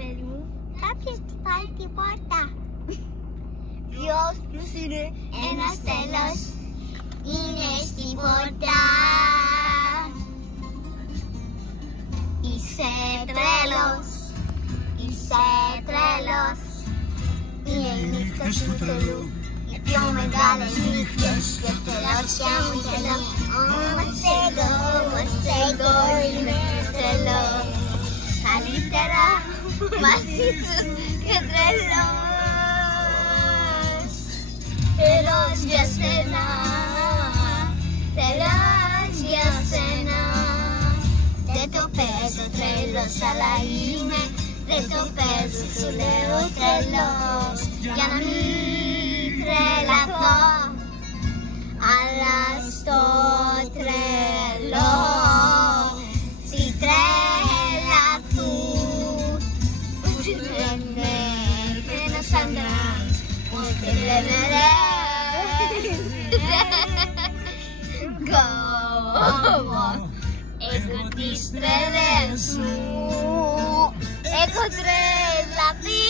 πες μου, κάποιος χτυπάει την πόρτα. Ποιος είναι? Ένας τέλος είναι στην πόρτα. Είσαι τρέλος, είσαι τρέλος. Είναι οι νύχτες του τρελού, οι πιο μεγάλες νύχτες και τελώσια μου τρελό. Όμως εγώ είμαι τρελός. Καλύτερα μαζί σου και τρελός. Τρελός για σένα, τρελός για σένα. Δεν το παίζω τρελός αλλά είμαι. Δεν το παίζω σου λέω τρελός. Για να μην τρελαθώ, αλλά στο τρελό συντρελαθούν. Ούτε λένε ένας άντρας, ούτε λένε έχω τις τρελές μου, έχω τρελαθεί.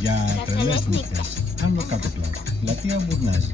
Για τρελές νύχτες, άνω κάτω πλάτη, πλατεία Μπουρνάζ.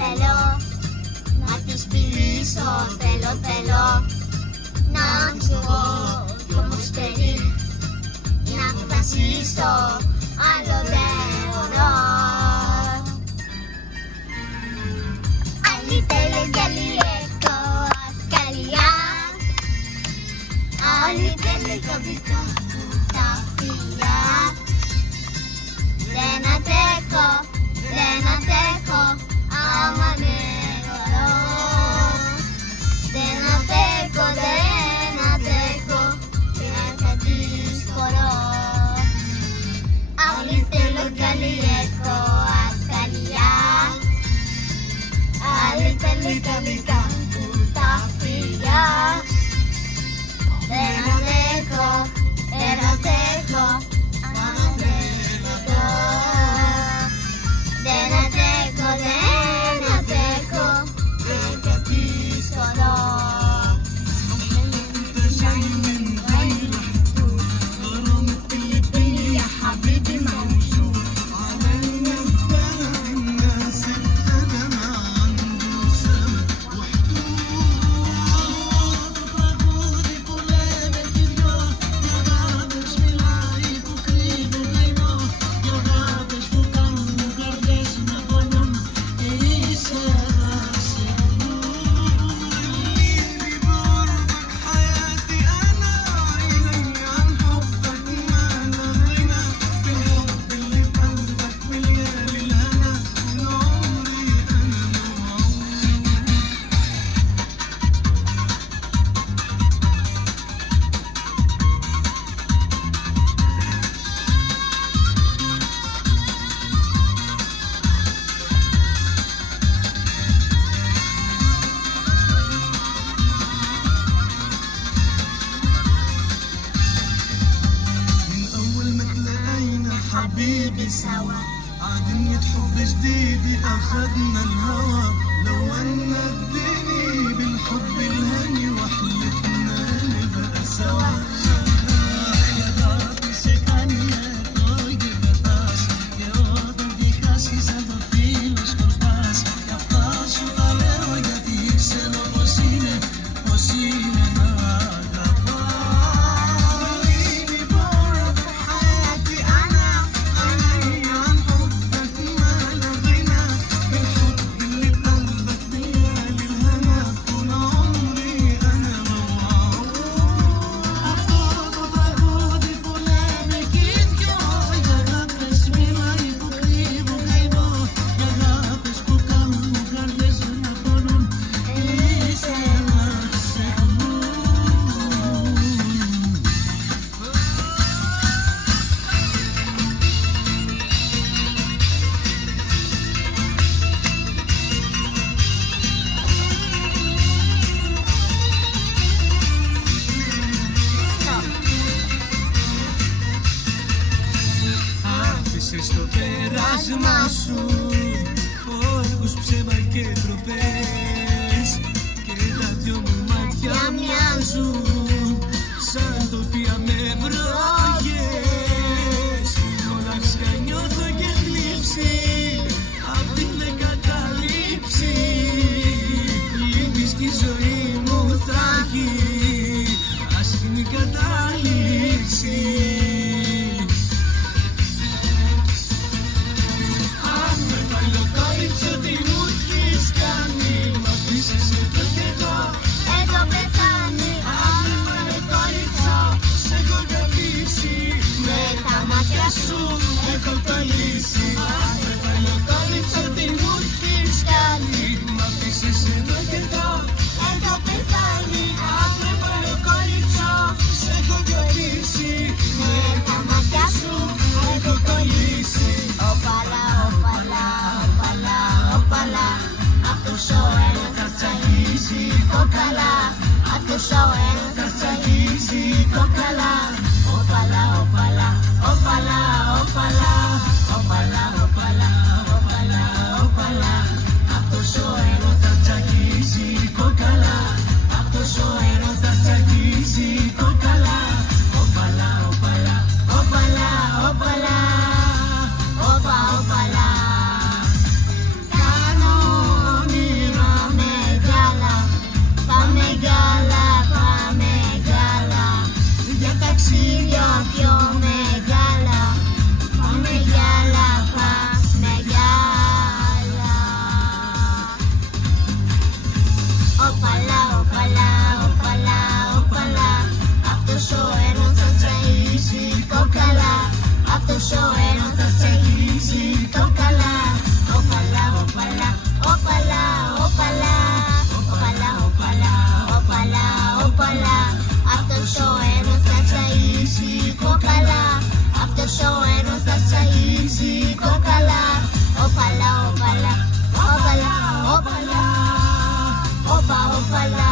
Θέλω να τις φιλήσω, θέλω να σου πω κι όμως θέλει να αποφασίσω, άλλο δεν μπορώ. Άλλη θέλω κι άλλη έχω αγκαλιά, άλλη θέλω κι δικά μου τα φιλιά. Δεν αντέχω, δεν αντέχω, άμα δεν μπορώ. Δεν αντέχω, δεν αντέχω, δεν θα τις μπορώ. Άλλη θέλω κι άλλη έχω αγκαλιά, άλλη θέλω κι άλλη κάτω τα φιλιά. Δεν αντέχω, δεν αντέχω, άμα δεν μπορώ. Δεν αντέχω, δεν αντέχω, δεν θα τις μπορώ. حبيبي سوا عدنية حب جديدة أخذنا الهوى لو أن الدنيا بالحب الهني وحلفنا نبقى سوا. η ζωή μου θα έχει άσχημη κατάληξη. Αν με παλιοκάλυψω τι μου έχεις κάνει, μ' αφήσεις εδώ και εδώ, έχω πεθάνει. αν με παλιοκάλυψω σ' έχω αγαπήσει, Με τα μάτια σου έχω κολλήσει. Αν με παλιοκάλυψω τι μου έχεις κάνει, μ' αφήσεις εδώ και εδώ, έχω πεθάνει. αν με παλιοκάλυψω σ' έχω κολλήσει. Με τα μάτια σου Έχω κολλήσει. Όπαλα, όπαλα, όπαλα, όπαλα. Αυτός ο ένας θα τσαγίσει κόκαλα. Αυτός ο ένας θα τσαγίσει κόκαλα. Όπαλα, όπαλα, όπαλα, όπαλα. Όπαλα, όπαλα, όπαλα, όπαλα. Αυτός ο ένας θα τσακίσει κόκαλα. Αυτός ο ένας θα τσακίσει κόκαλα. Όπαλα, όπαλα, όπαλα, όπαλα. Όπα, όπαλα. Κάνω όνειρα Μεγάλα, πάμε γκάλα, πάμε γκάλα. για ταξίδια Πιο μεγάλα, πάμε γκάλα, πάμε γκάλα. Όπαλα, όπαλα, όπαλα, όπαλα. Αυτός ο ένας θα τσαγίσει κόκαλα. Αυτός ο ένας θα τσαγίσει κόκαλα. Όπαλα, όπαλα, όπαλα, όπαλα. Όπαλα, όπαλα, όπαλα, όπαλα. Αυτός ο ένας θα τσαγίσει κόκαλα. Αυτός ο ένας θα τσαγίσει κόκαλα. Όπαλα, όπαλα, όπαλα, όπαλα. Όπα, όπαλα.